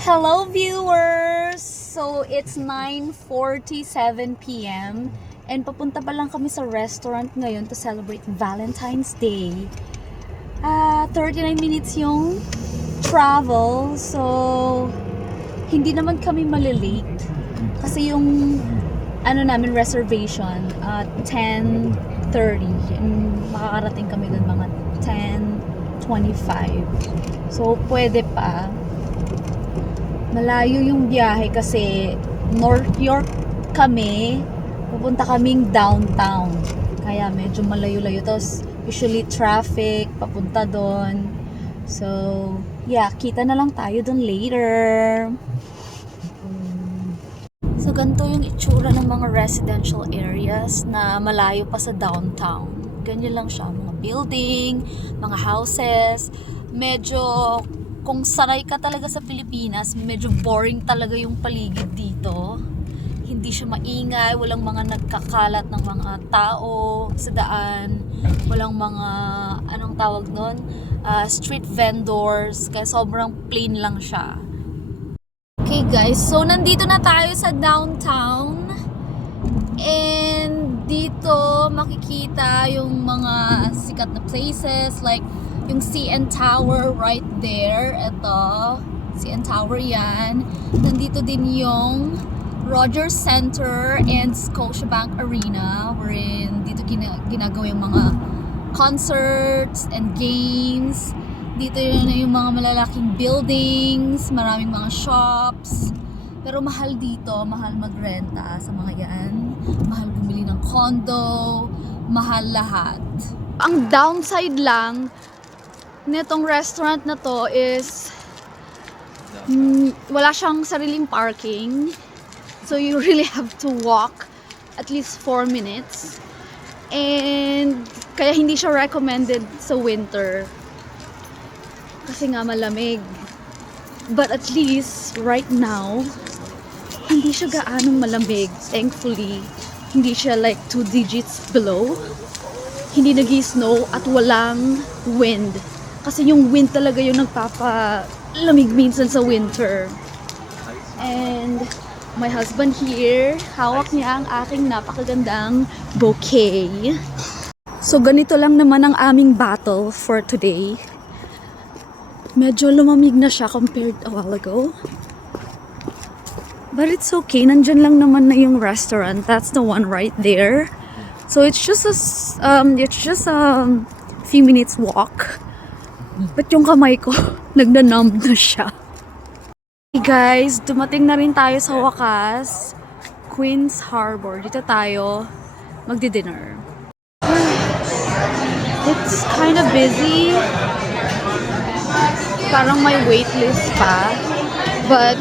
Hello viewers! So it's 9:47 p.m. and papunta pa lang kami sa restaurant ngayon to celebrate Valentine's Day. 39 minutes yung travel, so hindi naman kami malilate kasi yung namin reservation at 10:30 and makakarating kami dun mga 10:25. So pwede pa. Malayo yung biyahe kasi North York kami, pupunta kaming downtown. Kaya medyo malayo-layo. Tapos usually traffic papunta doon. So, yeah, kita na lang tayo doon later. So, ganito yung itsura ng mga residential areas na malayo pa sa downtown. Ganyan lang siya. Mga building, mga houses. Medyo kung sanay ka talaga sa Pilipinas, medyo boring talaga yung paligid dito. Hindi siya maingay, walang mga nagkakalat ng mga tao sa daan, walang mga, anong tawag nun? Street vendors, kaya sobrang plain lang siya. Okay guys, so nandito na tayo sa downtown. And dito makikita yung mga sikat na places like yung CN Tower right there. Ito, CN Tower yan. Nandito din yung Rogers Center and Scotiabank Arena wherein dito ginagawa yung mga concerts and games. Dito yun yung mga malalaking buildings, maraming mga shops. Pero mahal dito, mahal magrenta sa mga yan. Mahal bumili ng condo, mahal lahat. Ang downside lang nitong restaurant na to is wala siyang sariling parking. So you really have to walk at least 4 minutes. And kaya hindi siya recommended sa winter. Kasi nga malamig. But at least right now, hindi siya gaanong malamig. Thankfully, hindi siya like 2 digits below. Hindi nag-snow at walang wind. Kasi yung wind talaga yung nagpapalamig minsan sa winter. And my husband here, hawak niya ang aking napakagandang bouquet. So ganito lang naman ang aming battle for today. Medyo lumamig na siya compared a while ago. But it's okay, nandyan lang naman na yung restaurant. That's the one right there. So it's just a few minutes walk. But yung kamay ko, nagna-numb na siya. Hey guys, dumating na rin tayo sa wakas. Queens Harbor. Dito tayo magdi-dinner. It's kind of busy. Parang may waitlist pa. But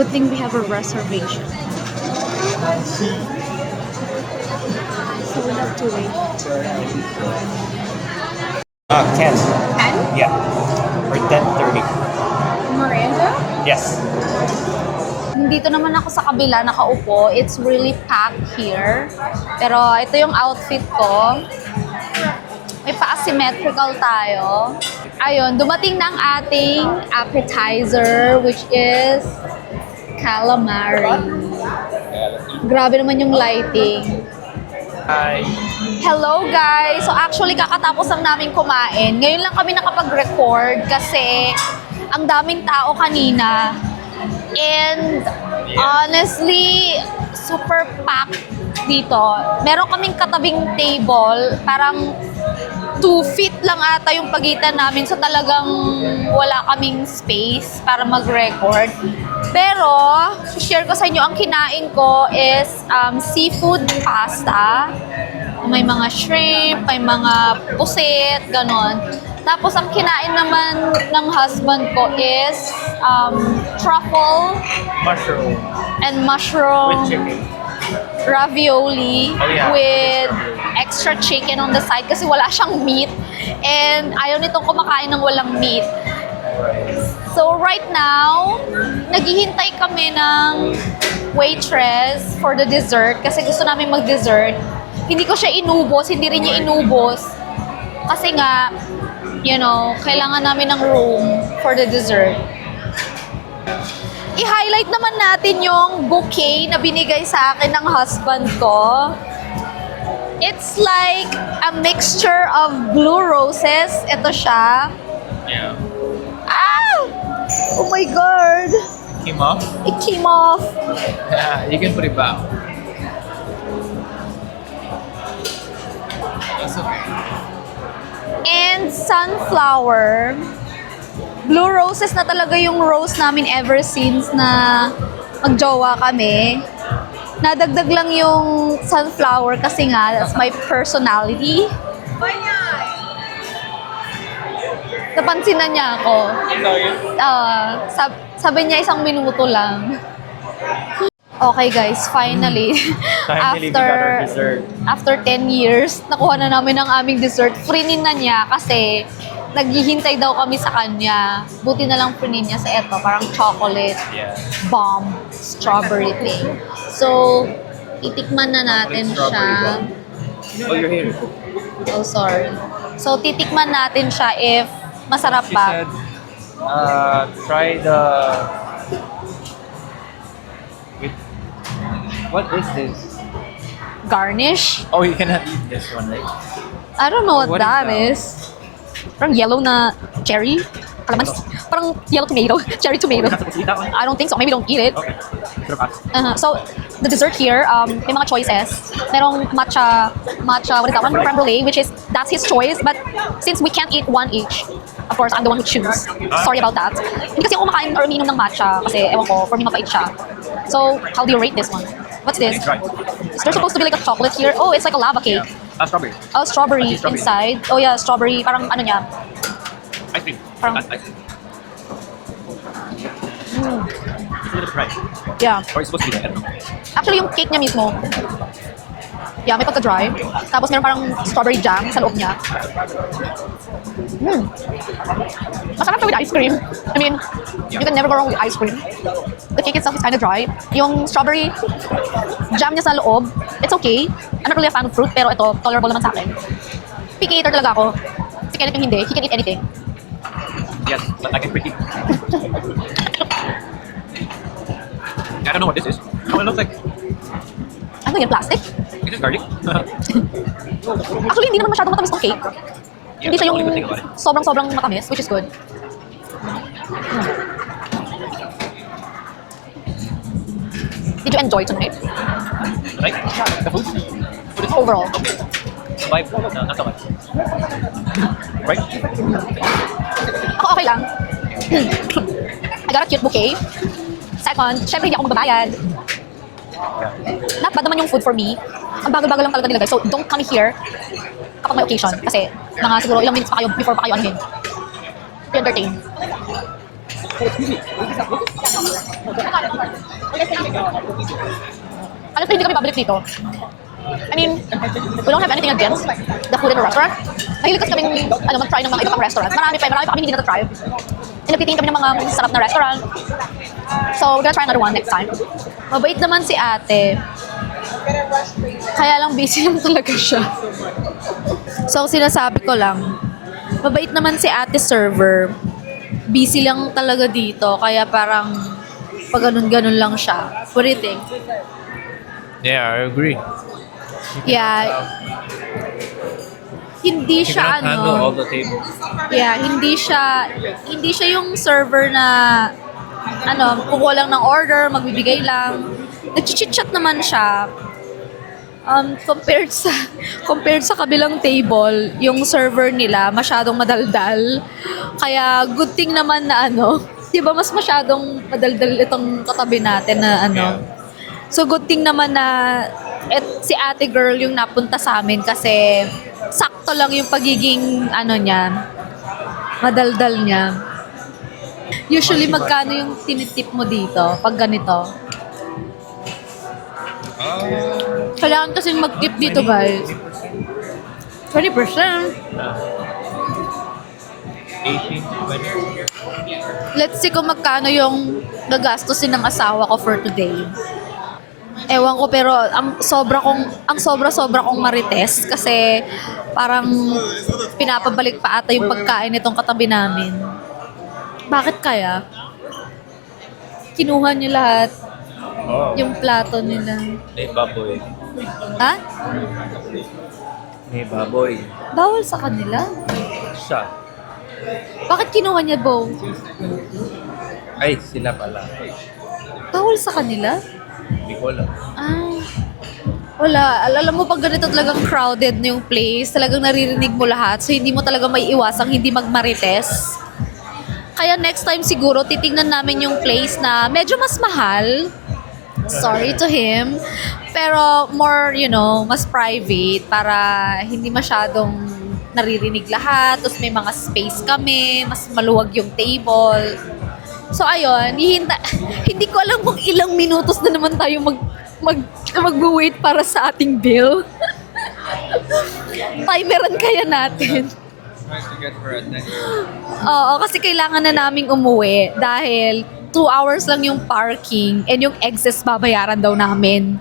good thing we have a reservation. So we have to wait. 10. 10? Yeah. Or 10:30. Miranda? Yes. Dito naman ako sa kabila nakaupo. It's really packed here. Pero ito yung outfit ko. May pa-asymmetrical tayo. Ayun, dumating na ang ating appetizer which is calamari. Grabe naman yung lighting. Hi. Hello guys! So actually kakatapos lang namin kumain. Ngayon lang kami nakapag-record kasi ang daming tao kanina. And honestly, super packed dito. Meron kaming katabing table, parang 2 feet lang ata yung pagitan namin. So talagang wala kaming space para mag-record. Pero, share ko sa inyo, ang kinain ko is seafood pasta. May mga shrimp, may mga pusit, ganon. Tapos, ang kinain naman ng husband ko is truffle Mushroom. and mushroom With chicken. ravioli with Ravioli. extra chicken on the side kasi wala siyang meat. And ayaw nitong kumakain ng walang meat. So right now, naghihintay kami ng waitress for the dessert kasi gusto namin mag-dessert. Hindi ko siya inubos, hindi rin niya inubos. Kasi nga, kailangan namin ng room for the dessert. I-highlight naman natin yung bouquet na binigay sa akin ng husband ko. It's like a mixture of blue roses. Ito siya. Yeah. Ah! Oh my God! Came off? It came off. Yeah, you can put it back. That's okay. And sunflower. Blue roses na talaga yung rose namin ever since na magjowa kami. Nadagdag lang yung sunflower kasi nga, that's my personality. Napansin na niya ako. Sabi niya 1 minuto lang. Okay guys, finally, Finally, we got our dessert. after 10 years, nakuha na namin ang aming dessert. Frinin na niya kasi naghihintay daw kami sa kanya. Buti na lang frinin niya sa eto, parang chocolate Yeah. bomb strawberry thing. So, titikman na natin siya. Strawberry Oh, you're here. Oh, sorry. So, titikman natin siya if masarap She ba. said, try the... Wait. What is this? Garnish? Oh, you cannot eat this one, right? I don't know what, What is that that? is. Parang yellow na cherry. Kalamansi. Parang yellow tomato. Cherry tomato. We're not supposed to eat that one? I don't think so. Maybe don't eat it. Okay. Should have asked. So, the dessert here, may mga choices. Merong matcha, what is that one? Creme brulee, which is, that's his choice. But since we can't eat one each, of course, I'm the one who choose. Sorry about that. Hindi kasi ako kumakain or umiinom ng matcha kasi, ewan ko, for me mapait siya. So, how do you rate this one? What's this? Try. Is there supposed to be like a chocolate here? Oh, it's like a lava cake. Yeah. Strawberry. Oh, strawberry Strawberry. inside. Oh yeah, strawberry. Parang ano niya. Ice cream. From- That's ice cream. It's a little dry. Yeah. Or it's supposed to be there. I don't know. Actually, yung cake niya mismo, yeah, may pagka-dry. Tapos meron parang strawberry jam sa loob niya. Masarap siya with ice cream. I mean, you can never go wrong with ice cream. The cake itself is kind of dry. Yung strawberry jam niya sa loob, it's okay. I'm not really a fan of fruit, pero ito, tolerable naman sa akin. Picky eater talaga ako. Si Kenneth yung hindi, he can eat anything. Yes, but I can critique. I don't know what this is. Oh, it looks like... Ano yan, plastic? Is it garlic? Actually, hindi naman masyadong matamis tong cake. Yeah, Hindi siya that's the yung only good thing about it. sobrang matamis, which is good. Did you enjoy tonight? Like, the food? Food is Overall. okay. The vibe, no, not so much. Right? Ako okay lang. I got a cute bouquet. Second, syempre hindi ako magbabayad. Yeah. Not bad naman yung food for me. Ang bagal-bagal lang talaga nilagay. So, don't come here kapag may occasion. Kasi, mga siguro ilang minutes pa kayo before pa kayo anuhin. Be entertained. Alam ko, hindi kami babalik dito. I mean, we don't have anything against the food in the restaurant. Mahilig kasi kaming mag-try ng mga iba pang restaurant. Marami pa kami hindi na-try. And nagtitingin kami ng mga sarap na restaurant. So, we're gonna try another one next time. Mabait naman si ate. Kaya lang busy lang talaga siya. So, sinasabi ko lang, mabait naman si ate server. Busy lang talaga dito. Kaya parang pag ganun-ganun lang siya. What do you think? Yeah, I agree. Yeah. Hindi You cannot siya handle all ano. the tables. Yeah, hindi siya yung server na kukuha lang ng order, magbibigay lang. Nag-chit-chat naman siya. Compared sa kabilang table, yung server nila masyadong madaldal. Kaya good thing naman na 'di ba mas masyadong madaldal itong katabi natin na Yeah. So good thing naman na si ate girl yung napunta sa amin kasi sakto lang yung pagiging niya, madaldal niya. Usually magkano yung tinitip mo dito pag ganito? Kailangan kasi mag-tip dito, guys. 20%. 18, 20. Let's see kung magkano yung gagastusin ng asawa ko for today. Ewan ko, pero ang sobra kong marites kasi parang pinapabalik pa ata yung pagkain nitong katabi namin. Bakit kaya? kinuha niyo lahat Oh. yung plato nila. May baboy. Ha? May baboy. Bawal sa kanila? Siya. Bakit kinuha niya, Bo? Ay, sila pala. Bawal sa kanila? Hindi ko alam. Ah. Wala. Alam mo, pag ganito talagang crowded na yung place, talagang naririnig mo lahat. So, hindi mo talaga may iwasang hindi magmarites. Kaya next time siguro, titingnan namin yung place na medyo mas mahal. Sorry to him. Pero more, mas private para hindi masyadong naririnig lahat. Tapos may mga space kami, mas maluwag yung table. So ayun, hindi ko alam kung ilang minutos na naman tayo mag-wait para sa ating bill. Timeran kaya natin. Trying to get her attention. Oo, kasi kailangan na naming umuwi dahil 2 hours lang yung parking and yung excess babayaran daw namin.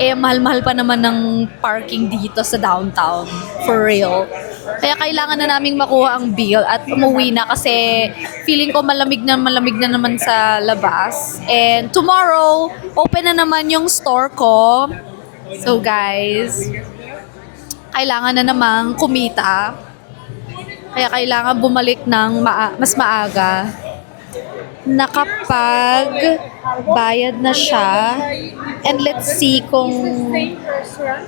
Eh, mahal-mahal pa naman ng parking dito sa downtown. For real. Kaya kailangan na naming makuha ang bill at umuwi na kasi feeling ko malamig na naman sa labas. And tomorrow, open na naman yung store ko. So guys, kailangan na namang kumita. Kaya kailangan bumalik ng mas maaga. Nakapag-bayad na siya. And let's see kung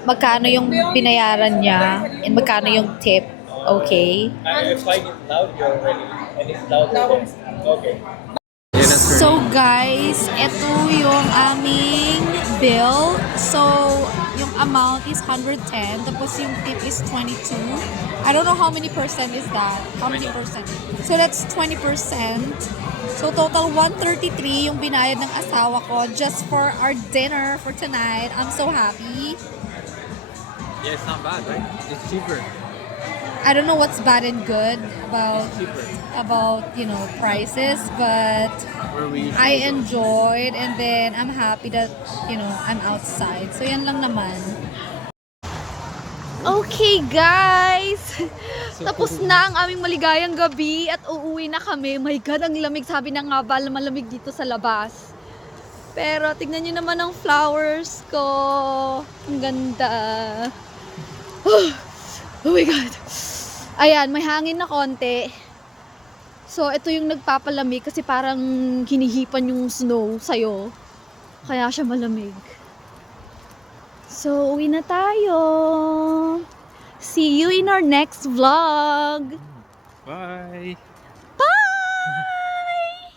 magkano yung binayaran niya and magkano yung tip. Okay? I find it loud here already. And it's loud. Okay. So guys, ito yung aming bill. So, yung amount is 110. Tapos yung tip is 22. I don't know how many percent is that. How many percent? So that's 20%. So total 133 yung binayad ng asawa ko just for our dinner for tonight. I'm so happy. Yeah, it's not bad, right? It's cheaper. I don't know what's bad and good about Cheaper. prices, but Where we I enjoyed and then I'm happy that I'm outside. So yan lang naman. Okay guys, tapos na ang aming maligayang gabi at uuwi na kami. My God, ang lamig. Sabi na nga ba, malamig dito sa labas. Pero tignan nyo naman ang flowers ko. Ang ganda. Oh my God. Ayan, may hangin na konti. So, ito yung nagpapalamig kasi parang hinihipan yung snow sa'yo. Kaya siya malamig. So, uwi na tayo. See you in our next vlog. Bye. Bye!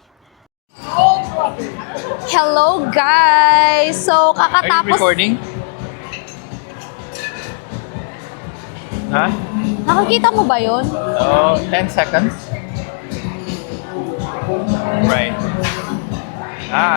Hello guys! So, Are you kakatapos... recording? Huh? Nakikita mo ba yun? Oh, 10 seconds. Right. Ah.